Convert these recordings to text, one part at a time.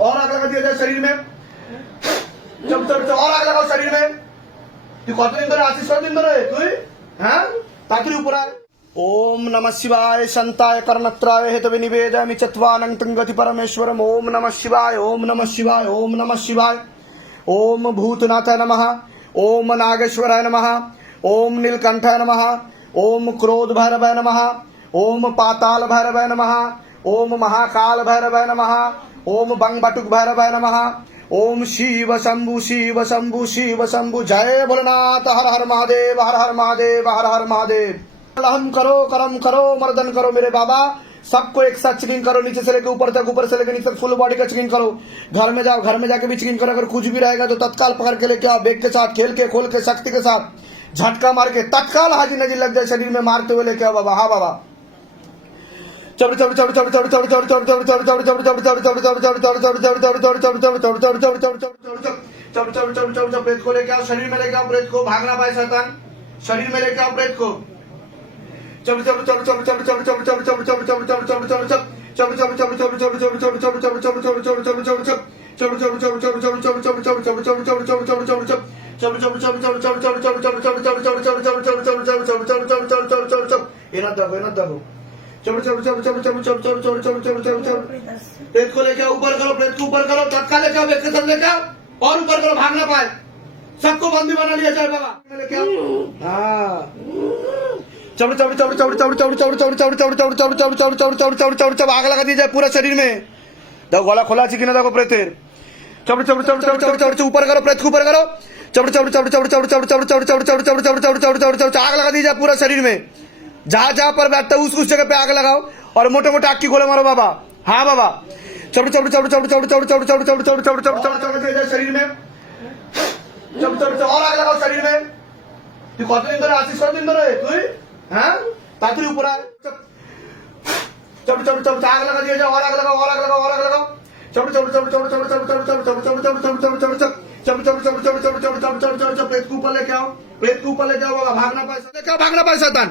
और आग लगा दिया जाए शरीर में। जब तक चम और आग लगाओ शरीर में। तू कत दिन ধরে আছিস কত दिन ধরে তুই হ্যাঁ তাকির উপর আয় ओम नमः शिवाय, संताय कर्णत्राय हेतु निवेदयामि चत्वानंतं गति परमेश्वरम। ओम नमः शिवाय, ओम नमः शिवाय, ओम नमः शिवाय। ओम भूतनाथाय नमः। ओम नागेश्वराय नमः। ओम नीलकंठाय नमः। ओम क्रोध भैरवाय नमः। ओम पाताल भैरवाय नमः। ओम महाकाल भैरवाय नमः। ओम बंग बटुक भैरव नम। ओम शिव शंभु शिव शंभु शिव शंभु। जय भोलेनाथ। हर हर महादेव, हर हर महादेव, हर हर महादेव। हम करो, करम करो, मर्दन करो मेरे बाबा। सबको एक साथ चेकिंग करो, नीचे से लेकर ऊपर तक, ऊपर से लेकर नीचे तक फुल बॉडी का चेकिंग करो। घर में जाओ, घर में जाके भी चेकिंग करो। अगर कुछ भी रहेगा तो तत्काल पकड़ के लेके आओ, बेग के साथ, खेल के, खोल के, शक्ति के साथ। झटका मार के तत्काल हाजी नज़र लग जाए, शरीर में मारते हुए लेके आओ बाबा। हाँ बाबा। चढ़ चढ़ चढ़ चढ़ चढ़ चढ़ चढ़ चढ़ चढ़ चढ़ चढ़ चढ़ चढ़ चढ़ चढ़ चढ़ को लेके आओ शरीर में लेके आओ प्रेत को भागना पाए शैतान शरीर में लेके आओ प्रेत को चढ़ चढ़ चढ़ चढ़ चढ़ चढ़ चढ़ चढ़ चढ़ चढ़ चढ़ चढ़ चढ़ चढ़ चढ़ दबो चलो चलो चलो चलो चलो चलो चलो चलो चलो चलो चलो चलो प्लेट को लेके ऊपर करो प्लेट को ऊपर करो तत्का लेके आओ एक सब लेके आओ और ऊपर करो भाग ना पाए सबको बंदी बना लिया जाए बाबा लेके आओ हाँ चलो चलो चलो चलो चलो चलो चलो चलो चलो चलो चलो चलो चलो चलो चलो चलो चलो चलो चलो आग लगा दी जाए पूरा शरीर में देखो गला खोला छी कि ना देखो प्रेतेर चलो चलो चलो चलो चलो चलो ऊपर करो प्रेत को ऊपर करो चलो चलो चलो चलो चलो चलो चलो चलो चलो चलो चलो चलो चलो चलो चलो चलो आग लगा दी जाए पूरा शरीर में जहाँ जहाँ पर बैठता है उस उस जगह पे आग लगाओ और मोटे मोटे आग की गोले मारो बाबा हाँ बाबा चबड़ चबड़ चबड़ चबड़ चबड़ चबड़ चबड़ चबड़ चबड़ चबड़ चबड़ चबड़ चबड़ चबड़ शरीर में चबड़ चबड़ और आग लगाओ शरीर में তুই কতদিন ধরে আছিস কতদিন ধরে তুই হ্যাঁ তাড়াতাড়ি উপরে চপ চপ চপ আগ লাগা দিয়ে যাও আর আগ লাগাও আর আগ লাগাও আর আগ লাগাও চপ চপ চপ চপ চপ চপ চপ চপ চপ চপ চপ চপ চপ চপ চপ चलो चलो चलो चलो चलो चलो चलो चलो चलो चलो प्रेत को ऊपर लेके आओ प्रेत को ऊपर लेके आओ भागना पैसा लेके भागना पैसा चौड़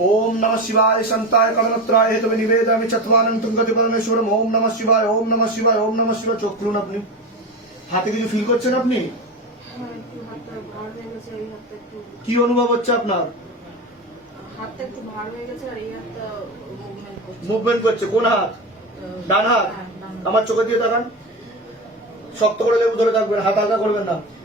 ओम नमः शिवाय संताय कलनत्राय हेतु निवेदयामि चत्वारं तुंगति परमेश्वरम। ओम नमः शिवाय ओम नमः शिवाय ओम नमः शिवाय। চোখ খুলুন আপনি। হাতে কিছু ফিল করছেন আপনি? কি অনুভব হচ্ছে আপনার? মুভমেন্ট করছে। কোন হাত? হ্যাঁ, ডান হাত? আমার চোখে দিয়ে তাকান। শক্ত করে লেবু ধরে থাকবেন হাত হালকা করবেন না।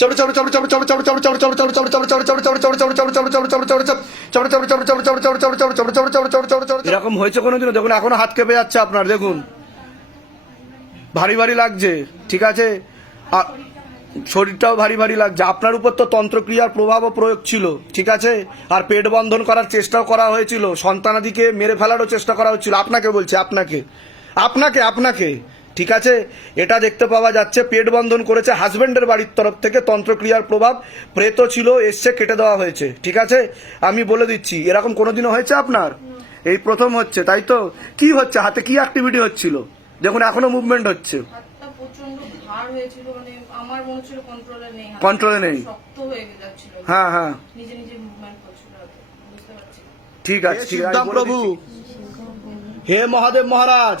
চলো চলো চলো চলো চলো চলো চলো চলো চলো চলো চলো চলো চলো চলো চলো এরকম হয়েছে কোনো দিনও দেখুন এখনও হাত কেঁপে যাচ্ছে আপনার দেখুন ভারী ভারী লাগছে ঠিক আছে শরীরটাও ভারী ভারী লাগছে আপনার উপর তো তন্ত্রক্রিয়ার প্রভাব ও প্রয়োগ ছিল ঠিক আছে আর পেট বন্ধন করার চেষ্টাও করা হয়েছিল সন্তানাদিকে মেরে ফেলারও চেষ্টা করা হয়েছিল আপনাকে বলছে আপনাকে আপনাকে আপনাকে ঠিক আছে? এটা দেখতে পাওয়া যাচ্ছে পেট বন্ধন করেছে হাজবেন্ডের বাড়ির তরফ থেকে তন্ত্রক্রিয়ার প্রভাব প্রেত ছিল এসছে কেটে দেওয়া হয়েছে ঠিক আছে? আমি বলে দিচ্ছি এরকম কোনোদিনও হয়েছে আপনার? এই প্রথম হচ্ছে তাই তো? কি হচ্ছে? হাতে কি অ্যাক্টিভিটি হচ্ছিল? দেখুন এখনও মুভমেন্ট হচ্ছে। হাতটা প্রচণ্ড ভার হয়েছিল মানে কন্ট্রোলে নেই হয়ে যাচ্ছিল। হ্যাঁ হ্যাঁ। নিজে নিজে মুভমেন্ট করছিল আর কি। বুঝতে পারছি ঠিক আছে ঠিক আছে প্রভু। হে মহাদেব মহারাজ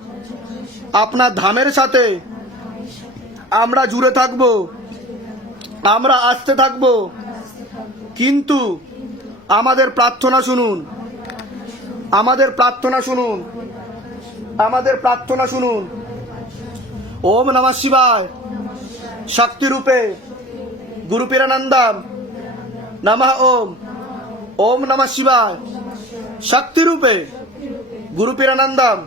আপনার ধামের সাথে আমরা জুড়ে থাকব, আমরা আসতে থাকব। কিন্তু আমাদের প্রার্থনা শুনুন, আমাদের প্রার্থনা শুনুন, আমাদের প্রার্থনা শুনুন। ওম নমঃ শিবায়, শক্তি রূপে গুরু পীরানন্দম, নমঃ ওম ওম নমঃ শিবায়, শক্তি রূপে গুরু পীরানন্দম।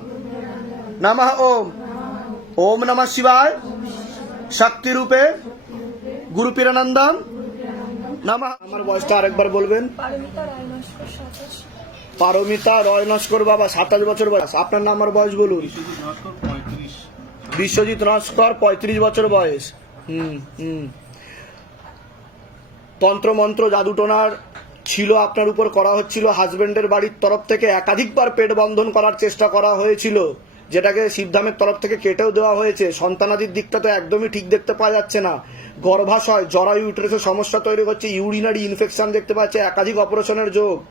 নমঃ ওম। ওম নমঃ শিবায়। শক্তি রূপে গুরু পীরানন্দম। নমঃ আমার বয়সটা আরেকবার বলবেন। পারমিতা রায় নস্কর বাবা, সাতাশ বছর বয়স। আপনার নাম আর বয়স বলুন। বিশ্বজিৎ নস্কর, পঁয়ত্রিশ বছর বয়স। হুম হুম। তন্ত্র মন্ত্র জাদুটোনার ছিল, আপনার উপর করা হচ্ছিল। হাজবেন্ডের বাড়ির তরফ থেকে একাধিকবার পেট বন্ধন করার চেষ্টা করা হয়েছিল। যেটাকে শিবধামের তরফ থেকে কেটেও দেওয়া হয়েছে। সন্তানাদির দিকটা তো একদমই ঠিক দেখতে পাওয়া যাচ্ছে না। গর্ভাশয়, জরায়ু, ইউট্রেসের সমস্যা তৈরি হচ্ছে, ইউরিনারি ইনফেকশন দেখতে পাচ্ছে, একাধিক অপারেশনের যোগ।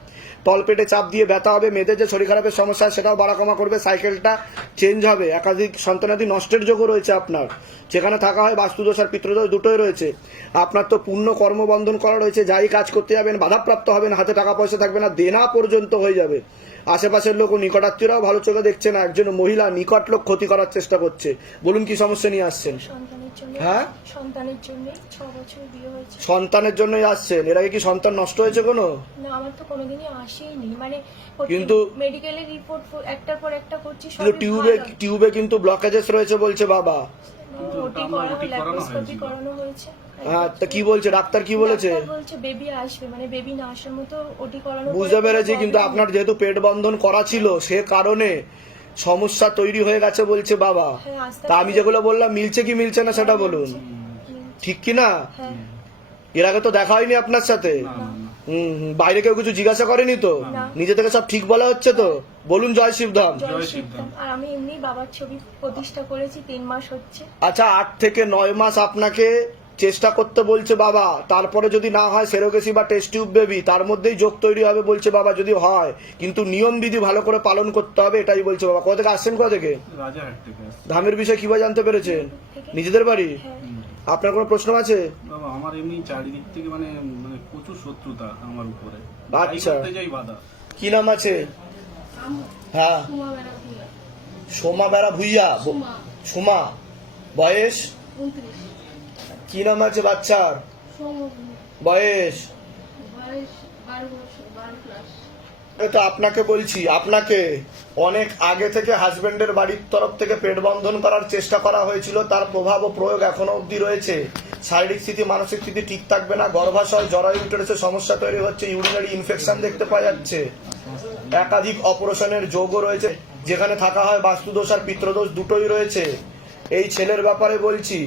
তলপেটে চাপ দিয়ে ব্যথা হবে, মেয়েদের যে শরীর খারাপের সমস্যা সেটাও বাড়া কমা করবে, সাইকেলটা চেঞ্জ হবে। একাধিক সন্তানাদি নষ্টের যোগও রয়েছে আপনার। যেখানে থাকা হয় বাস্তুদোষ আর পিতৃদোষ দুটোই রয়েছে। আপনার তো পূর্ণ কর্মবন্ধন করা রয়েছে, যাই কাজ করতে যাবেন, বাধাপ্রাপ্ত হবেন, হাতে টাকা পয়সা থাকবে না, দেনা পর্যন্ত হয়ে যাবে। আশেপাশের লোক ও নিকটাত্মীয়রাও ভালো চোখে দেখছে না একজন মহিলা নিকট লোক ক্ষতি করার চেষ্টা করছে। বলুন কি সমস্যা নিয়ে আসছেন? হ্যাঁ? সন্তানের জন্য সন্তানের জন্যই আসছেন? এর আগে কি সন্তান নষ্ট হয়েছে কোনো? না আমার তো কোনোদিনই আসেইনি। মানে কিন্তু- মেডিকেলের রিপোর্ট একটার পর একটা করছি কিন্তু টিউবে টিউবে কিন্তু ব্লকেজেস রয়েছে বলছে বাবা। করানো হয়েছে। হ্যাঁ তা কি বলছে? ডাক্তার কি বলেছে ডাক্তার বলছে? বেবি আসবে মানে বেবি না আসার মতো ওটি করানো বুঝতে পেরেছি কিন্তু আপনার যেহেতু পেট বন্ধন করা ছিল সে কারণে সমস্যা তৈরি হয়ে গেছে বলছে বাবা। হ্যাঁ, তা আমি যেগুলো বললাম মিলছে কি মিলছে না সেটা বলুন। ঠিক কি না? হ্যাঁ। এর আগে তো দেখা হয়নি আপনার সাথে? বাইরে কেউ কিছু জিজ্ঞাসা করেনি তো? নিজে থেকে সব ঠিক বলা হচ্ছে তো? বলুন জয় শিবধাম। জয় জয় শিবধাম। আর আমি এমনি বাবার ছবি প্রতিষ্ঠা করেছি তিন মাস হচ্ছে। আচ্ছা আট থেকে নয় মাস আপনাকে চেষ্টা করতে বলছে বাবা তারপরে যদি না হয় সেরোগেসি বা টেস্ট টিউব বেবি তার মধ্যেই যোগ তৈরি হবে বলছে বাবা যদি হয়। কিন্তু নিয়ম বিধি ভালো করে পালন করতে হবে এটাই বলছে বাবা। কোথা থেকে আসছেন কোথা থেকে? ধামের বিষয়ে কীভাবে জানতে পেরেছেন? নিজেদের বাড়ি? হ্যাঁ। আপনার কোনো প্রশ্ন আছে? বাবা আমার এমনি চারিদিক থেকে মানে মানে প্রচুর শত্রুতা আমার উপরে। আচ্ছা। কি নাম আছে? হ্যাঁ। সোমা বেড়া ভুইয়া। সোমা। সুমা। বয়স? কি নাম আছে বাচ্চার? বয়স? তো আপনাকে বলছি, আপনাকে। অনেক আগে থেকে হাজবেন্ডের বাড়ির তরফ থেকে পেট বন্ধন করার চেষ্টা করা হয়েছিল, তার প্রভাব ও প্রয়োগ এখনও অবধি রয়েছে। শারীরিক স্থিতি, মানসিক স্থিতি ঠিক থাকবে না, গর্ভাশয়, জরায়ু ইউটেরাসে সমস্যা তৈরি হচ্ছে, ইউরিনারি ইনফেকশন দেখতে পাওয়া যাচ্ছে। একাধিক অপারেশনের যোগও রয়েছে, যেখানে থাকা হয় বাস্তুদোষ আর পিত্রদোষ দুটোই রয়েছে। এই ছেলের ব্যাপারে বলছি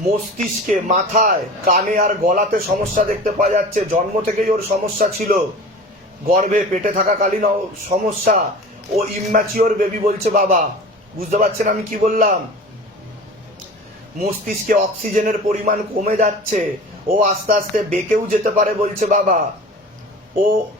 মস্তিষ্কে, মাথায়, কানে আর গলাতে সমস্যা দেখতে পাওয়া যাচ্ছে। জন্ম থেকেই ওর সমস্যা ছিল। গর্ভে পেটে থাকাকালীন সমস্যা। ও ইম্যাচিওর বেবি বলছে বাবা। বুঝতে পারছেন আমি কি বললাম? মস্তিষ্কে অক্সিজেনের পরিমাণ কমে যাচ্ছে। ও আস্তে আস্তে বেঁকেও যেতে পারে বলছে বাবা। ও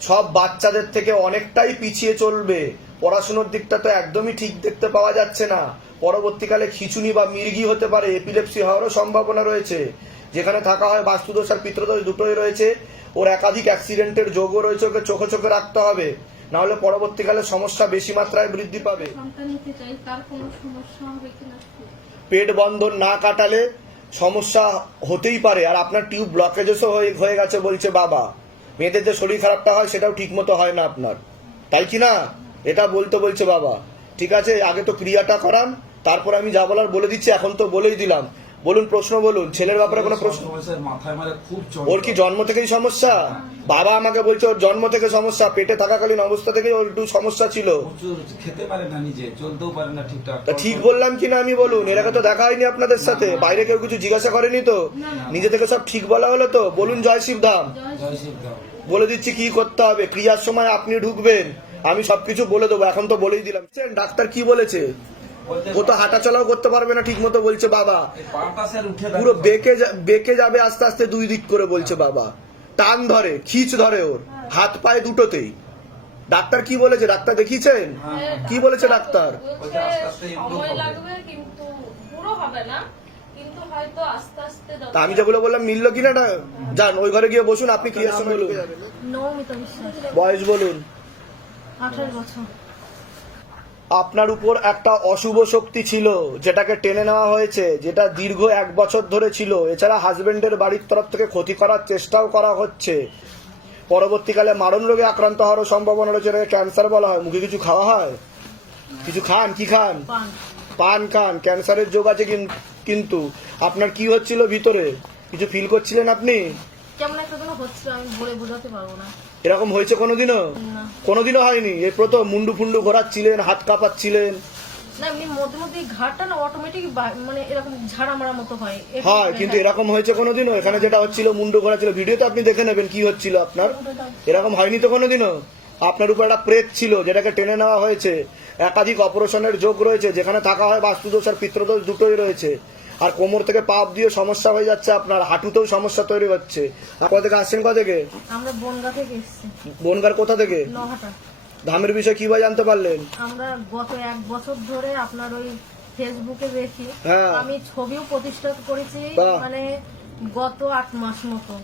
সব বাচ্চাদের থেকে অনেকটাই পিছিয়ে চলবে। পড়াশুনোর দিকটা তো একদমই ঠিক দেখতে পাওয়া যাচ্ছে না। পরবর্তীকালে খিচুনি বা মির্গি হতে পারে। এপিলেপসি হওয়ারও সম্ভাবনা রয়েছে। যেখানে থাকা হয় বাস্তুদোষ আর পিত্রদোষ দুটোই রয়েছে। ওর একাধিক অ্যাক্সিডেন্টের যোগও রয়েছে। ওকে চোখে চোখে রাখতে হবে। না হলে পরবর্তীকালে সমস্যা বেশি মাত্রায় বৃদ্ধি পাবে। পেট বন্ধন না কাটালে সমস্যা হতেই পারে। আর আপনার টিউব ব্লকেজেসও হয়ে হয়ে গেছে বলছে বাবা। মেয়েদের যে শরীর খারাপটা হয় সেটাও ঠিক মতো হয় না আপনার। তাই কি না? এটা বলতে বলছে বাবা। ঠিক আছে আগে তো ক্রিয়াটা করান। তারপর আমি যা বলার বলে দিচ্ছি, এখন তো বলেই দিলাম। বলুন, প্রশ্ন বলুন, ছেলের ব্যাপারে কোনো প্রশ্ন? ওর কি জন্ম থেকেই সমস্যা? বাবা আমাকে বলছে ওর জন্ম থেকে সমস্যা, পেটে থাকাকালীন অবস্থা থেকেই ওর একটু সমস্যা ছিল। খেতে পারে না নিজে চলতেও পারে না ঠিকঠাক ঠিক বললাম কিনা আমি বলুন? এলাকা তো দেখা হয়নি আপনাদের সাথে। বাইরে কেউ কিছু জিজ্ঞাসা করেনি তো? নিজে থেকে সব ঠিক বলা হলো তো? বলুন, জয় শিব দাও বলে দিচ্ছি কি করতে হবে? ক্রিয়ার সময় আপনি ঢুকবেন। আমি সবকিছু বলে দেবো, এখন তো বলেই দিলাম। ডাক্তার কি বলেছে? ও তো হাঁটা চলাও করতে পারবে না ঠিক মতো বলছে বাবা। পুরো বেঁকে বেঁকে যাবে আস্তে আস্তে দুই দিক করে বলছে বাবা। টান ধরে খিচ ধরে ওর হাত পায়ে দুটোতেই। ডাক্তার কি বলেছে? ডাক্তার দেখিয়েছেন? কি বলেছে ডাক্তার? বলছে আস্তে আস্তে improve সময় হবে। লাগবে কিন্তু পুরো হবে না কিন্তু হয়তো আস্তে আস্তে যত- তা আমি যেগুলো বললাম মিললো কিনা না যান ওই ঘরে গিয়ে বসুন আপনি ক্রিয়ার সময় বলুন। বয়স বলুন। বছর। আপনার উপর একটা অশুভ শক্তি ছিল, যেটাকে টেনে নেওয়া হয়েছে, যেটা দীর্ঘ এক বছর ধরে ছিল। এছাড়া হাজবেন্ডের বাড়ির তরফ থেকে ক্ষতি করার চেষ্টাও করা হচ্ছে। পরবর্তীকালে মারণ রোগে আক্রান্ত হওয়ারও সম্ভাবনা রয়েছে, এটাকে ক্যান্সার বলা হয়। মুখে কিছু খাওয়া হয়? কিছু খান? কি খান? পান খান। ক্যান্সারের যোগ আছে কিন- কিন্তু আপনার কি হচ্ছিল ভিতরে? কিছু ফিল করছিলেন আপনি? কেমন একটা হচ্ছিল আমি বলে বোঝাতে পারব না। এরকম হয়েছে কোনোদিনও? কোনোদিনও হয়নি? এই প্রথম মুন্ডু ফুন্ডু ঘোরাচ্ছিলেন হাত কাঁপাচ্ছিলেন। না এমনি মধ্যে মধ্যে ঘাটটা না অটোমেটিক মানে এরকম ঝাড়া মারা মতো হয়। হয় কিন্তু এরকম হয়েছে কোনোদিনও? এখানে যেটা হচ্ছিল মুন্ডু ঘোরা ছিল ভিডিওতে আপনি দেখে নেবেন কি হচ্ছিল আপনার। এরকম হয়নি তো কোনোদিনও? আপনার উপর একটা প্রেত ছিল যেটাকে টেনে নেওয়া হয়েছে। একাধিক অপারেশনের যোগ রয়েছে যেখানে থাকা হয় বাস্তুদোষ আর পিত্রদোষ দুটোই রয়েছে। আর কোমর থেকে পাপ দিয়ে সমস্যা হয়ে যাচ্ছে আপনার হাঁটুতেও সমস্যা তৈরি হচ্ছে। আর কোথা থেকে আসছেন কোথা থেকে আমরা বনগা থেকে এসেছি। বনগার কোথা থেকে? নহাটা ধামের বিষয়ে কীভাবে জানতে পারলেন? আমরা গত এক বছর ধরে আপনার ওই ফেসবুকে দেখি। হ্যাঁ। আমি ছবিও প্রতিষ্ঠা করেছি মানে গত আট মাস মতো।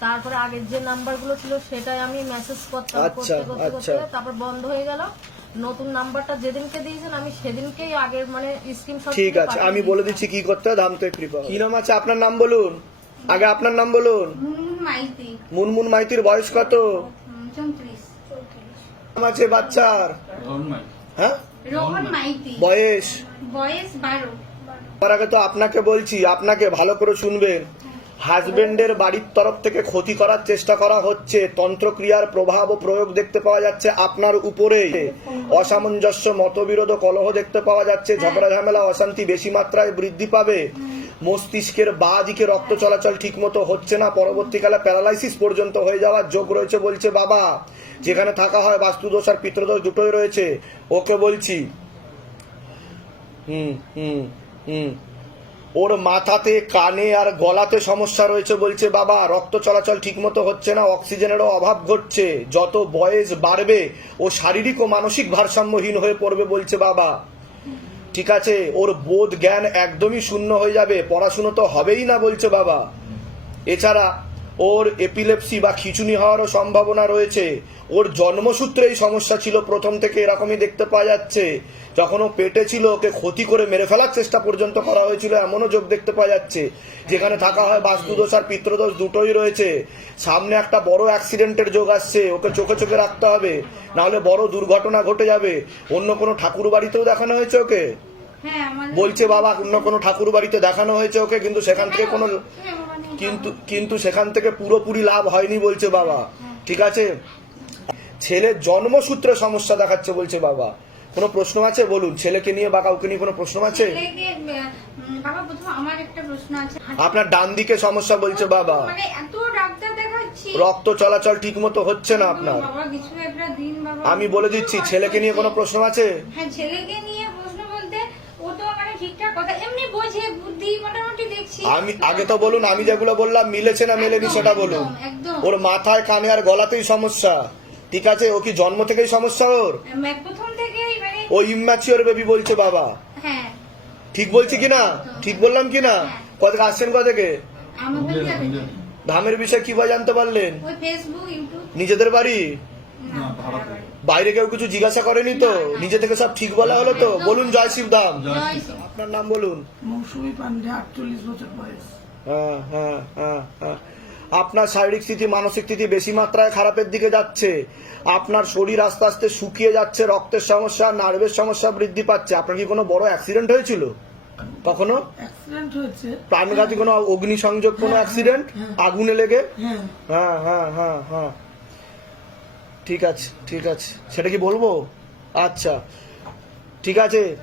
তারপরে আগের যে নাম্বারগুলো ছিল সেটাই আমি মেসেজ করতাম আচ্ছা, করতে করতে আচ্ছা। করতে তারপর বন্ধ হয়ে গেল। নতুন নাম্বারটা যেদিনকে দিয়েছেন আমি সেদিনকেই আগের মানে স্ক্রিনশট ঠিক আছে আমি বলে দিচ্ছি কি করতে হয় ধাম কৃপা কি নাম আছে? আপনার নাম বলুন। আগে আপনার নাম বলুন। মুনমুন মাইতি। মাইতির বয়স কত? চৌত্রিশ। নাম আছে বাচ্চার? হ্যাঁ? রোহন মাইতি। বয়স? বয়স বারো। তার আগে তো আপনাকে বলছি আপনাকে ভালো করে শুনবেন। হাজবেন্ডের বাড়ির তরফ থেকে ক্ষতি করার চেষ্টা করা হচ্ছে। তন্ত্রক্রিয়ার প্রভাব ও প্রয়োগ দেখতে পাওয়া যাচ্ছে আপনার উপরে। অসামঞ্জস্য, মতবিরোধ কলহ দেখতে পাওয়া যাচ্ছে। ঝগড়া, ঝামেলা, অশান্তি বেশি মাত্রায় বৃদ্ধি পাবে। মস্তিষ্কের বা দিকে রক্ত চলাচল ঠিক মতো হচ্ছে না। পরবর্তীকালে প্যারালাইসিস পর্যন্ত হয়ে যাওয়ার যোগ রয়েছে বলছে বাবা। যেখানে থাকা হয় বাস্তুদোষ আর পিতৃদোষ দুটোই রয়েছে। ওকে বলছি। হুম হুম হুম। ওর মাথাতে, কানে আর গলাতে সমস্যা রয়েছে বলছে, বাবা, রক্ত চলাচল ঠিকমতো হচ্ছে না, অক্সিজেনেরও অভাব ঘটছে। যত বয়স বাড়বে, ও শারীরিক ও মানসিক ভারসাম্যহীন হয়ে পড়বে বলছে, বাবা। ঠিক আছে, ওর বোধ জ্ঞান একদমই শূন্য হয়ে যাবে, পড়াশুনো তো হবেই না বলছে, বাবা। এছাড়া ওর এপিলেপসি বা খিচুনি হওয়ারও সম্ভাবনা রয়েছে। ওর জন্মসূত্রে এই সমস্যা ছিল প্রথম থেকে এরকমই দেখতে পাওয়া যাচ্ছে। যখন ও পেটে ছিল, ওকে ক্ষতি করে মেরে ফেলার চেষ্টা পর্যন্ত করা হয়েছিল, এমনও যোগ দেখতে পাওয়া যাচ্ছে। যেখানে থাকা হয় বাস্তুদোষ আর পিতৃদোষ দুটোই রয়েছে। সামনে একটা বড় অ্যাক্সিডেন্টের যোগ আসছে, ওকে চোখে চোখে রাখতে হবে। নাহলে বড় দুর্ঘটনা ঘটে যাবে। অন্য কোনো ঠাকুর বাড়িতেও দেখানো হয়েছে ওকে? বলছে বাবা অন্য কোনো ঠাকুর বাড়িতে দেখানো হয়েছে ওকে কিন্তু সেখান থেকে কোনো কিন্তু কিন্তু সেখান থেকে পুরোপুরি লাভ হয়নি বলছে বাবা। ঠিক আছে? ছেলের জন্মসূত্রে সমস্যা দেখাচ্ছে বলছে বাবা। কোনো প্রশ্ন আছে? বলুন ছেলেকে নিয়ে বা কাউকে নিয়ে কোনো প্রশ্ন আছে? আপনার ডান দিকে সমস্যা বলছে বাবা। মানে রক্ত চলাচল ঠিক মতো হচ্ছে না আপনার। আমি বলে দিচ্ছি ছেলেকে নিয়ে কোনো প্রশ্ন আছে? ঠিকঠাক কথা এমনি বোঝে বুদ্ধি মোটামুটি দেখছি। আমি আগে তো বলুন আমি যেগুলো বললাম মিলেছে না মেলেনি সেটা বলুন। ওর মাথায় কানে আর গলাতেই সমস্যা। ঠিক আছে ও কি জন্ম থেকেই সমস্যা ওর? প্রথম থেকেই মানে ও ইম্যাচিওর বেবি বলছে বাবা। হ্যাঁ। ঠিক বলছি কিনা ঠিক বললাম কিনা কত আসছেন কত থেকে। ধামের বিষয়ে কীভাবে জানতে পারলেন? ওই ফেসবুক ইউটিউব নিজেদের বাড়ি। বাইরে কেউ কিছু জিজ্ঞাসা করেনি তো? নিজে থেকে সব ঠিক বলা হলো তো? বলুন জয় শিব ধাম আপনার নাম বলুন? মৌসুমী পান্ডে আটচল্লিশ বছর বয়স। হ্যাঁ হ্যাঁ হ্যাঁ হ্যাঁ। আপনার শারীরিক স্থিতি মানসিক স্থিতি বেশি মাত্রায় খারাপের দিকে যাচ্ছে। আপনার শরীর আস্তে আস্তে শুকিয়ে যাচ্ছে রক্তের সমস্যা নার্ভের সমস্যা বৃদ্ধি পাচ্ছে। আপনার কি কোনো বড় অ্যাক্সিডেন্ট হয়েছিল? কখনো? অ্যাক্সিডেন্ট হয়েছে। প্রাণঘাতী কোনো অগ্নিসংযোগ কোনো অ্যাক্সিডেন্ট আগুনে লেগে? হ্যাঁ। হ্যাঁ হ্যাঁ হ্যাঁ হ্যাঁ। ঠিক আছে ঠিক আছে। সেটা কি বলব? আচ্ছা। ঠিক আছে।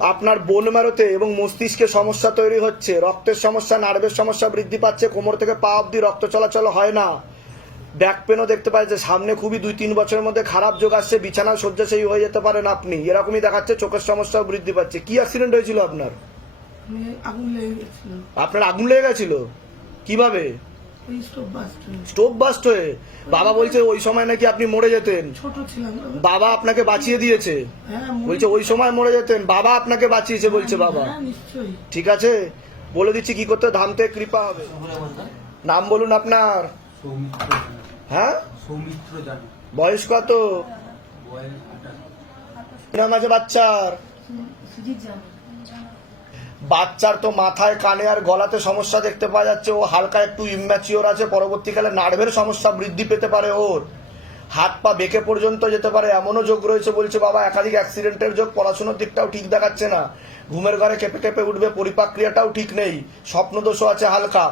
আপনার বোন মেরোতে এবং মস্তিষ্কে সমস্যা তৈরি হচ্ছে। রক্তের সমস্যা নার্ভের সমস্যা বৃদ্ধি পাচ্ছে কোমর থেকে পা অব্দি রক্ত চলাচল হয় না। ব্যাক পেনও দেখতে পাচ্ছে সামনে খুবই দুই তিন বছরের মধ্যে খারাপ যোগ আসছে বিছানা শয্যাশায়ী হয়ে যেতে পারেন আপনি। এরকমই দেখাচ্ছে চোখের সমস্যাও বৃদ্ধি পাচ্ছে। কি অ্যাক্সিডেন্ট হয়েছিল আপনার? আপনার আগুন লেগে গেছিল? কীভাবে? স্টোভ বাস্ট হয়ে হয়ে? বাবা বলছে ওই সময় নাকি আপনি মরে যেতেন। ছোট ছিলাম। বাবা আপনাকে বাঁচিয়ে দিয়েছে। হ্যাঁ বলছে ওই সময় মরে যেতেন। বাবা আপনাকে বাঁচিয়েছে বলছে বাবা। হ্যাঁ ঠিক আছে? বলে দিচ্ছি কি করতে ধামতে কৃপা হবে। নাম বলুন আপনার। হ্যাঁ? বয়স কত? বয়স নাম আছে বাচ্চার। সুজিত জানা। বাচ্চার তো মাথায়, কানে আর গলাতে সমস্যা দেখতে পাওয়া যাচ্ছে। ও হালকা একটু ইম্যাচিওর আছে, পরবর্তীকালে নার্ভের সমস্যা বৃদ্ধি পেতে পারে ওর। হাত পা বেঁকে পর্যন্ত যেতে পারে, এমনও যোগ রয়েছে বলছে বাবা, একাধিক অ্যাক্সিডেন্টের যোগ, পড়াশোনার দিকটাও ঠিক দেখাচ্ছে না। ঘুমের ঘরে কেঁপে কেঁপে উঠবে পরিপাক্রিয়াটাও ঠিক নেই, স্বপ্নদোষও আছে হালকা।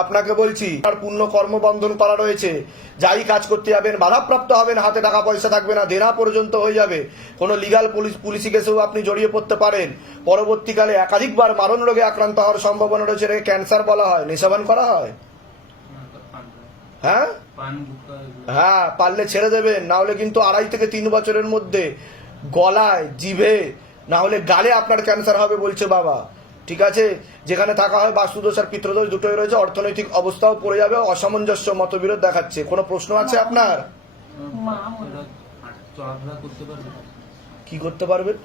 আপনাকে বলছি, আর পূর্ণ কর্মবন্ধন করা রয়েছে। যাই কাজ করতে যাবেন, বাধাপ্রাপ্ত হবেন, হাতে টাকা পয়সা থাকবে না, দেনা পর্যন্ত হয়ে যাবে। কোনো লিগাল পুলিশ পুলিশি কেসেও আপনি জড়িয়ে পড়তে পারেন। পরবর্তীকালে একাধিকবার মারণ রোগে আক্রান্ত হওয়ার সম্ভাবনা রয়েছে এটাকে ক্যান্সার বলা হয়, নেশাবান করা হয়? হ্যাঁ। হ্যাঁ পারলে ছেড়ে দেবেন, না হলে কিন্তু আড়াই থেকে তিন বছরের মধ্যে গলায়, জিভে, না হলে গালে আপনার ক্যান্সার হবে বলছে বাবা। ঠিক আছে? যেখানে থাকা হয় বাস্তুদোষ আর পিত্রদোষ দুটোই রয়েছে অর্থনৈতিক অবস্থাও পড়ে যাবে অসামঞ্জস্য মতবিরোধ দেখাচ্ছে। কোনো প্রশ্ন আছে আপনার? কি করতে পারবেন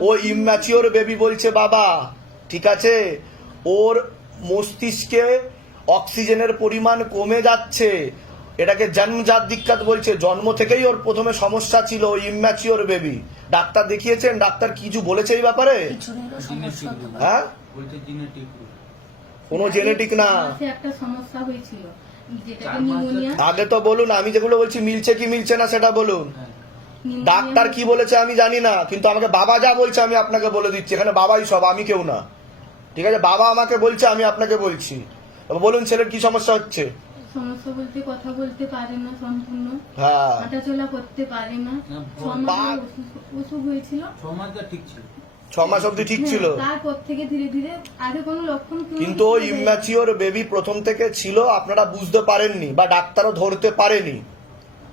ও ইম্যাচিওর বেবি বলছে বাবা ঠিক আছে? ওর মস্তিষ্কে অক্সিজেনের পরিমাণ কমে যাচ্ছে। এটাকে জন্মজাত দিক্কাত বলছে। জন্ম থেকেই ওর প্রথমে সমস্যা ছিল ইম্যাচিওর বেবি ডাক্তার দেখিয়েছেন ডাক্তার কিছু বলেছে এই ব্যাপারে? হ্যাঁ? কোনো জেনেটিক না। আগে তো বলুন আমি যেগুলো বলছি মিলছে কি মিলছে না সেটা বলুন। হ্যাঁ। ডাক্তার কি বলেছে আমি জানি না কিন্তু আমাকে বাবা যা বলছে আমি আপনাকে বলে দিচ্ছি। এখানে বাবাই সব আমি কেউ না। ঠিক আছে বাবা আমাকে বলছে আমি আপনাকে বলছি। এবার বলুন ছেলের কি সমস্যা হচ্ছে? সমস্যা বলতে কথা বলতে পারে না সম্পূর্ণ। হ্যাঁ। হাঁটাচলা করতে পারে না। অসুখ- হয়েছিল। ঠিক ছিল। ছ মাস অব্দি ঠিক ছিল। হ্যাঁ, তারপর থেকে ধীরে ধীরে আগে কোনো লক্ষণ কিন্তু ও ইম্যাচিওর বেবি প্রথম থেকে ছিল আপনারা বুঝতে পারেননি বা ডাক্তারও ধরতে পারেনি।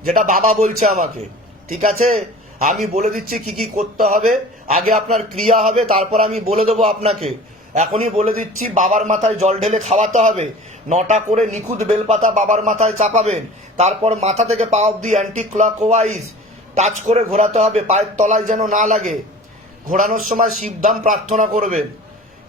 যেটা বাবা বলছে আমাকে ঠিক আছে? আমি বলে দিচ্ছি কি কি করতে হবে আগে আপনার ক্রিয়া হবে তারপর আমি বলে দেবো আপনাকে। এখনই বলে দিচ্ছি, বাবার মাথায় জল ঢেলে খাওয়াতে হবে। নটা করে নিখুঁত বেলপাতা বাবার মাথায় চাপাবেন। তারপর মাথা থেকে পা অব্দি অ্যান্টি ক্লক ওয়াইজ টাচ করে ঘোরাতে হবে, পায়ের তলায় যেন না লাগে। ঘোরানোর সময় শিবধাম প্রার্থনা করবেন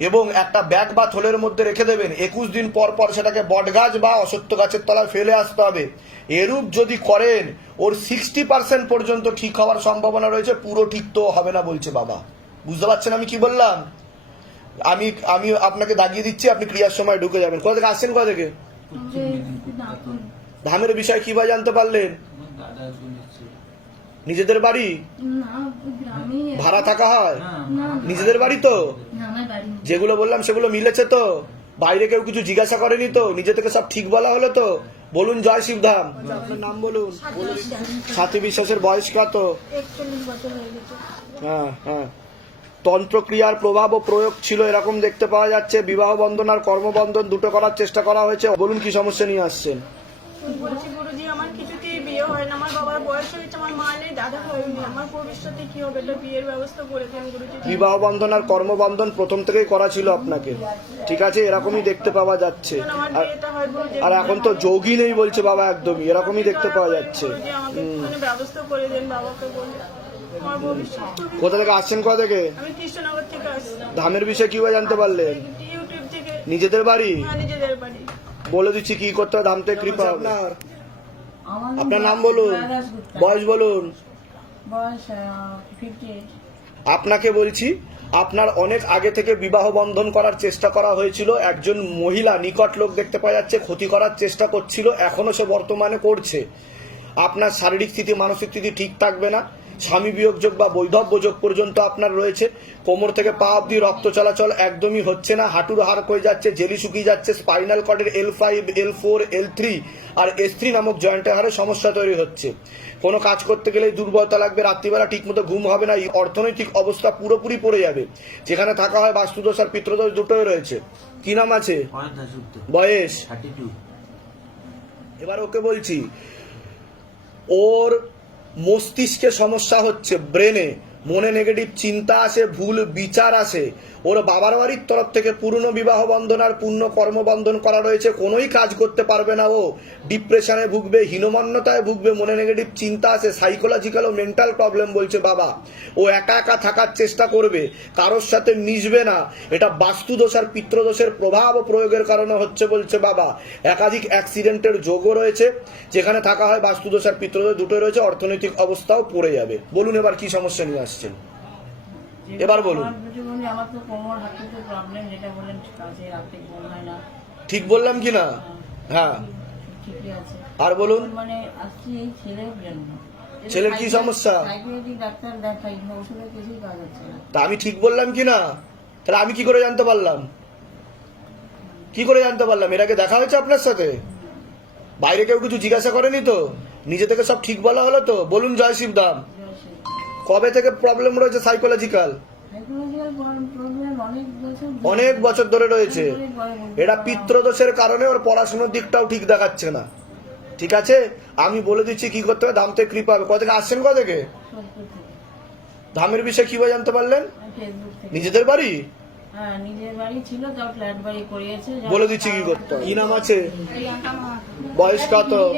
এবং একটা ব্যাগ বা থলের মধ্যে রেখে দেবেন। একুশ দিন পর পর সেটাকে বটগাছ বা অসত্য গাছের তলায় ফেলে আসতে হবে। এরূপ যদি করেন, ওর সিক্সটি পার্সেন্ট পর্যন্ত ঠিক হওয়ার সম্ভাবনা রয়েছে, পুরো ঠিক তো হবে না বলছে বাবা। বুঝতে পারছেন আমি কি বললাম? আমি আমি আপনাকে দাগিয়ে দিচ্ছি আপনি ক্রিয়ার সময় ঢুকে যাবেন। কোথা থেকে আসছেন কোথা থেকে? ধামের বিষয় কীভাবে জানতে পারলেন? নিজেদের বাড়ি? ভাড়া থাকা হয়? নিজেদের বাড়ি তো। যেগুলো বললাম সেগুলো মিলেছে তো? বাইরে কেউ কিছু জিজ্ঞাসা করেনি তো? নিজে থেকে সব ঠিক বলা হলো তো? বলুন জয় শিবধাম। আপনার নাম বলুন। সাথী বিশ্বাসের বয়স কত? হ্যাঁ হ্যাঁ। তন্ত্রক্রিয়ার প্রভাব ও প্রয়োগ ছিল এরকম দেখতে পাওয়া যাচ্ছে। বিবাহ বন্ধন আর কর্মবন্ধন দুটো করার চেষ্টা করা হয়েছে। বলুন কি সমস্যা নিয়ে আসছেন? বলছি গুরুজি আমার কিছুতেই বিয়ে হয় না। আমার বাবার বয়স হয়েছে আমার মা নেই দাদা হয়নি আমার ভবিষ্যতে কি হবে? এটা বিয়ের ব্যবস্থা করে দেন গুরুজি। বিবাহ বন্ধন আর কর্মবন্ধন প্রথম থেকেই করা ছিল আপনাকে। ঠিক আছে এরকমই দেখতে পাওয়া যাচ্ছে। আর আর এখন তো যোগই নেই বলছে বাবা একদমই। এরকমই দেখতে পাওয়া যাচ্ছে। একটুখানি ব্যবস্থা করে দেন বাবাকে বলে। কোথা থেকে আসছেন কোথা থেকে? আমি কৃষ্ণনগর থেকে আসছি। বিষয়ে কীভাবে জানতে পারলেন নিজেদের বাড়ি? হ্যাঁ নিজেদের বাড়ি। বলে দিচ্ছি কি করতে হবে ধামতে কৃপা আপনার? আপনার নাম বলুন। বয়স বলুন। আপনাকে বলছি আপনার অনেক আগে থেকে বিবাহ বন্ধন করার চেষ্টা করা হয়েছিল। একজন মহিলা নিকট লোক দেখতে পাওয়া যাচ্ছে ক্ষতি করার চেষ্টা করছিল এখনও সে বর্তমানে করছে। আপনার শারীরিক স্থিতি মানসিক স্থিতি ঠিক থাকবে না। স্বামী বিয়োগ যোগ বা বৈধব্য যোগ পর্যন্ত আপনার রয়েছে। কোমর থেকে পা অব্দি রক্ত চলাচল একদমই হচ্ছে না। হাঁটুর হাড় হয়ে যাচ্ছে জেলি শুকিয়ে যাচ্ছে spinal কর্ডের L five L four L three আর এস থ্রি নামক জয়েন্টের হারে সমস্যা তৈরি হচ্ছে। কোনো কাজ করতে গেলে দুর্বলতা লাগবে রাত্রিবেলা ঠিকমতো ঘুম হবে না এই অর্থনৈতিক অবস্থা পুরোপুরি পড়ে যাবে। যেখানে থাকা হয় বাস্তুদোষ আর পিত্রদোষ দুটোই রয়েছে। কি নাম আছে? বয়স? এবার ওকে বলছি ওর মস্তিষ্কে সমস্যা হচ্ছে ব্রেনে মনে নেগেটিভ চিন্তা আসে ভুল বিচার আসে। ওর বাবার বাড়ির তরফ থেকে পূর্ণ বিবাহ বন্ধন আর পূর্ণ কর্মবন্ধন করা রয়েছে। কোনোই কাজ করতে পারবে না ও। ডিপ্রেশনে ভুগবে, হীনমান্যতায় ভুগবে, মনে নেগেটিভ চিন্তা আসে সাইকোলজিক্যাল ও মেন্টাল প্রবলেম বলছে বাবা। ও একা একা থাকার চেষ্টা করবে, কারোর সাথে মিশবে না। এটা বাস্তুদোষ আর পিত্রদোষের প্রভাব ও প্রয়োগের কারণে হচ্ছে বলছে বাবা। একাধিক অ্যাক্সিডেন্টের যোগও রয়েছে, যেখানে থাকা হয় বাস্তুদোষ আর পিত্রদোষ, দুটোই রয়েছে, অর্থনৈতিক অবস্থাও পড়ে যাবে। বলুন এবার কি সমস্যা নিয়ে আসছেন? এবার বলুন। আমার কিছু বলি, আমার তো কোমর হাঁটুতে প্রবলেম যেটা বলেন ঠিক রাতে ঘুম হয় না। ঠিক বললাম কি না? হ্যাঁ ঠিকই আছে। আর বলুন। মানে এই ছেলের জন্য। ছেলের কি সমস্যা? ডাক্তার দেখাই ওষুধে কিছুই কাজ হচ্ছে না। তা আমি ঠিক বললাম কি না? তাহলে আমি কি করে জানতে পারলাম? কি করে জানতে পারলাম? এর আগে দেখা হয়েছে আপনার সাথে? বাইরে কেউ কিছু জিজ্ঞাসা করেনি তো? নিজে থেকে সব ঠিক বলা হলো তো? বলুন জয় শিবদাম কবে থেকে প্রবলেম রয়েছে সাইকোলজিক্যাল অনেক বছর ধরে- রয়েছে। এটা পিত্রদোষের কারণে ওর পড়াশোনার দিকটাও ঠিক দেখাচ্ছে না। ঠিক আছে? আমি বলে দিচ্ছি কি করতে হবে? দামতে কৃপা হবে। থেকে আসছেন কোথা থেকে। ধামের বিষয়ে কীভাবে জানতে পারলেন? নিজেদের বাড়ি? হ্যাঁ বলে দিচ্ছি কি করতে। কি নাম আছে? বয়স কত?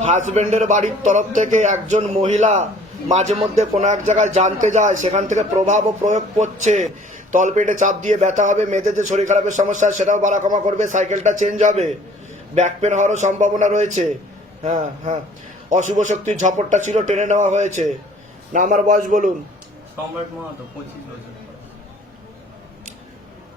হাজবেন্ডের বাড়ির তরফ থেকে একজন মহিলা মাঝে মধ্যে কোনো এক জায়গায় জানতে যায়, সেখান থেকে প্রভাব ও প্রয়োগ করছে। তলপেটে চাপ দিয়ে ব্যথা হবে, মেয়েদের যে শরীর খারাপের সমস্যা, সেটাও বাড়াকমা করবে, সাইকেলটা চেঞ্জ হবে। ব্যাক পেন হওয়ারও সম্ভাবনা রয়েছে। হ্যাঁ হ্যাঁ। অশুভ শক্তির ঝপটটা ছিল, টেনে নেওয়া হয়েছে। না, আমার বয়স বলুন। সম্রাট পঁচিশ বছর।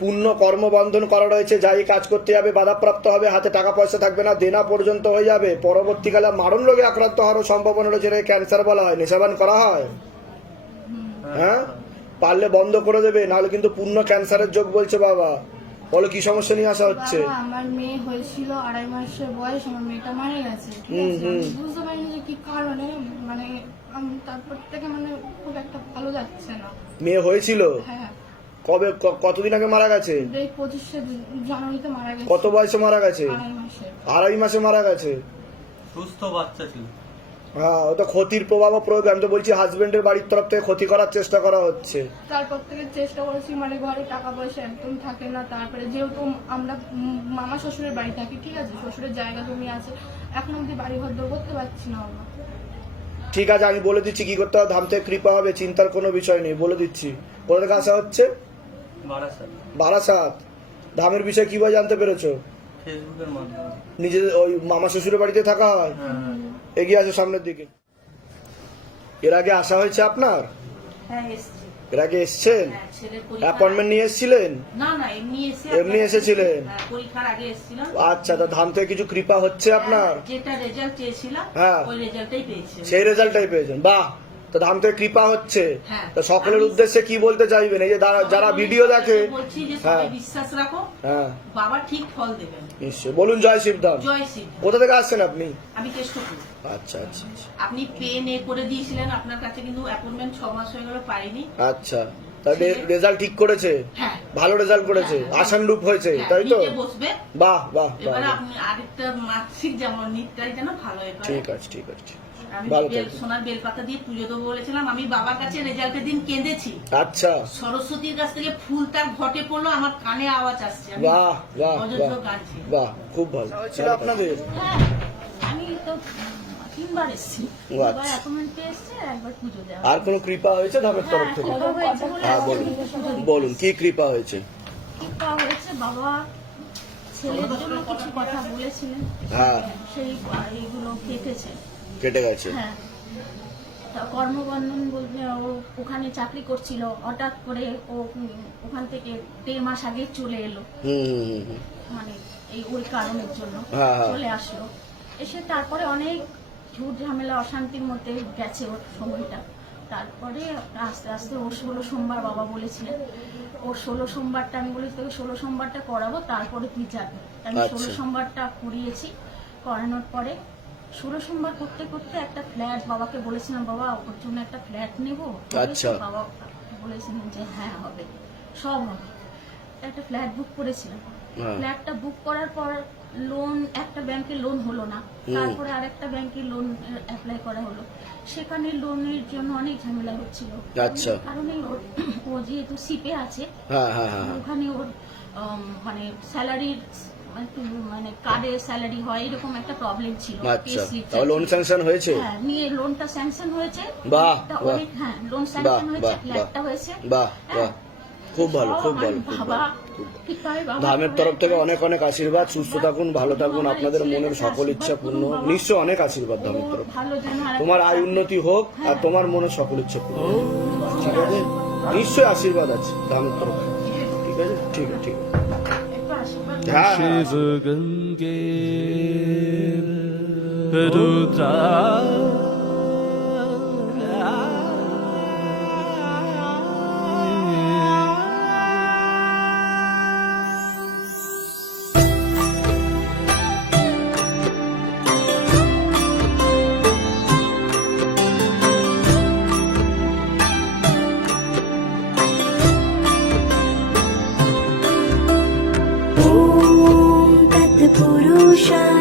পূর্ণ কর্মবন্ধন করা রয়েছে যাই কাজ করতে যাবে বাধাপ্রাপ্ত হবে হাতে টাকা পয়সা থাকবে না দেনা পর্যন্ত হয়ে যাবে। পরবর্তীকালে মারণ রোগে আক্রান্ত হওয়ারও সম্ভাবনা রয়েছে ক্যান্সার বলা হয় নেশাবান করা হয়। হ্যাঁ? পারলে বন্ধ করে দেবে নাহলে কিন্তু পূর্ণ ক্যান্সারের যোগ বলছে বাবা। বলো কি সমস্যা নিয়ে আসা হচ্ছে? আমার মেয়ে হয়েছিল আড়াই মাসের বয়স আমার মেয়েটা মারা গেছে। বুঝতে পারিনি যে কি কারণে মানে তারপর থেকে মানে খুব একটা ভালো যাচ্ছে না। মেয়ে হয়েছিল? হ্যাঁ। কবে ক- কতদিন আগে মারা গেছে? এই পঁচিশে জানুয়ারিতে মারা গেছে। কত বয়সে মারা গেছে? আড়াই মাসে। মারা গেছে? সুস্থ বাচ্চা ছিল। হ্যাঁ ওটা ক্ষতির প্রভাব প্রয়োগ আমি তো বলছি হাজবেন্ডের বাড়ির তরফ থেকে ক্ষতি করার চেষ্টা করা হচ্ছে। তারপর থেকে চেষ্টা করেছি মানে ঘরে টাকা পয়সা একদম থাকে না। তারপরে যেহেতু আমরা মামা শ্বশুরের বাড়ি থাকি ঠিক আছে? শ্বশুরের জায়গা জমি আছে। এখন অব্দি বাড়ি ঘর দৌড় করতে পারছি না আমরা। ঠিক আছে আমি বলে দিচ্ছি কি করতে হবে। ধাম থেকে কৃপা হবে চিন্তার কোনো বিষয় নেই। বলে দিচ্ছি। কোথা থেকে আসা হচ্ছে? বারাসাত। ধামের বিষয়ে কীভাবে জানতে পেরেছ? ফেসবুকের মাধ্যমে। নিজের ওই মামা শ্বশুরের বাড়িতে থাকা হয়? হ্যাঁ এগিয়ে আসো সামনের দিকে। এর আগে আসা হয়েছে আপনার? হ্যাঁ এর আগে এসছেন? হ্যাঁ অ্যাপয়েন্টমেন্ট নিয়ে এসেছিলেন? না না এমনি এসেছিলেন? হ্যাঁ, আচ্ছা তা ধাম থেকে কিছু কৃপা হচ্ছে আপনার? যেটা রেজাল্ট চেয়েছিলাম হ্যাঁ। ওই রেজাল্টটাই পেয়েছি। সেই রেজাল্টটাই পেয়েছেন। বাহ! তো থেকে কৃপা হচ্ছে। হ্যাঁ। তো সকলের উদ্দেশ্যে কি বলতে চাইবেন? এই যে যারা- ভিডিও দেখে হ্যাঁ। বিশ্বাস রাখো। হ্যাঁ। বাবা ঠিক ফল দেবেন। নিশ্চয় বলুন জয় শিবধাম জয় শিব কোথা থেকে আসছেন আপনি? আমি কেষ্টপুর। আচ্ছা আচ্ছা আচ্ছা। আপনি পেন এ করে দিয়েছিলেন। আপনার কাছে কিন্তু অ্যাপয়েন্টমেন্ট ছ মাস হয়ে গেল পাইনি। আচ্ছা। রেজাল্ট ঠিক করেছে? হ্যাঁ। ভালো রেজাল্ট করেছে? হ্যাঁ। আশানুরূপ হয়েছে হ্যাঁ, তাই তো? বসবে। বাহ বাহ বাহ আরেকটা মার্কশিট যেমন নিটটাই যেন ভালো ঠিক আছে ঠিক আছে। আমি ভালো বেল থাকবেন। সোনার বেলপাতা দিয়ে পুজো দেবো বলেছিলাম আমি বাবার কাছে রেজাল্টের দিন কেঁদেছি। আচ্ছা। সরস্বতীর কাছ থেকে ফুল তার ঘটে পড়ল আমার কানে আওয়াজ আসছে বাহ বাহ বাহ খুব ভালো। ছিল আপনাদের? হ্যাঁ আমি তো তিনবার এসেছি। ও দুবার আচ্ছা। এসেছি আর একবার পুজো দেওয়া আর কোনো কৃপা হয়েছে ধামের তরফ থেকে? হয়েছে বলে হ্যাঁ বলুন। বলুন কি কৃপা হয়েছে? কৃপা হয়েছে বাবা ছেলের জন্য কিছু কথা বলেছিলেন। হ্যাঁ। সেই এইগুলো কেটেছে। কেটে গেছে হ্যাঁ তা কর্মবন্ধন বলতে ও ওখানে চাকরি করছিল হঠাৎ করে ও ওখান থেকে দেড় মাস আগে চলে এলো। মানে এই ওই কারণের জন্য হ্যাঁ, হ্যাঁ। চলে আসলো এসে তারপরে অনেক ঝুট ঝামেলা অশান্তির মধ্যে গেছে ওর সময়টা তারপরে আস্তে আস্তে ওর ষোলো সোমবার বাবা বলেছিলেন ওর ষোলো সোমবারটা আমি বলেছি তোকে ষোলো সোমবারটা করাবো তারপরে তুই যাবি আমি ষোলো আচ্ছা। সোমবারটা করিয়েছি করানোর পরে ষোলো সোমবার করতে করতে একটা ফ্ল্যাট বাবাকে বলেছিলাম বাবা ওর জন্য একটা ফ্ল্যাট নেব আচ্ছা। বাবা বলেছিলেন যে হ্যাঁ হবে সব হবে একটা ফ্ল্যাট বুক করেছিলাম। ফ্ল্যাটটা বুক করার পর লোন একটা ব্যাংকে লোন হলো না তারপরে আর একটা ব্যাংকে লোন অ্যাপ্লাই করা হলো সেখানে লোনের জন্য অনেক ঝামেলা হচ্ছিল আচ্ছা। কারণে ওর- ও যেহেতু সিপে আছে হ্যাঁ হ্যাঁ হ্যাঁ। ওখানে ওর মানে স্যালারির মানে কার্ডে স্যালারি হয় এরকম একটা প্রবলেম ছিল। আচ্ছা তাহলে লোন স্যাংশন হয়েছে? হ্যাঁ নিয়ে লোনটা স্যাংশন হয়েছে। বাহ। অনেক হ্যাঁ লোন স্যাংশন হয়েছে ফ্ল্যাটটা হয়েছে বাহ। বাহ হ্যাঁ। খুব ভালো খুব ভালো বাবা ধামের তরফ থেকে অনেক অনেক আশীর্বাদ। সুস্থ থাকুন ভালো থাকুন। আপনাদের মনের সকল ইচ্ছা পূর্ণ। নিশ্চয় অনেক আশীর্বাদ ধামের তরফ তোমার আয় উন্নতি হোক আর তোমার মনের সকল ইচ্ছা পূর্ণ ঠিক আছে? নিশ্চয় আশীর্বাদ আছে ধামের তরফ ঠিক আছে? ঠিক আছে ঠিক আছে। Shiva Gangir, Bedu Dhar. shine.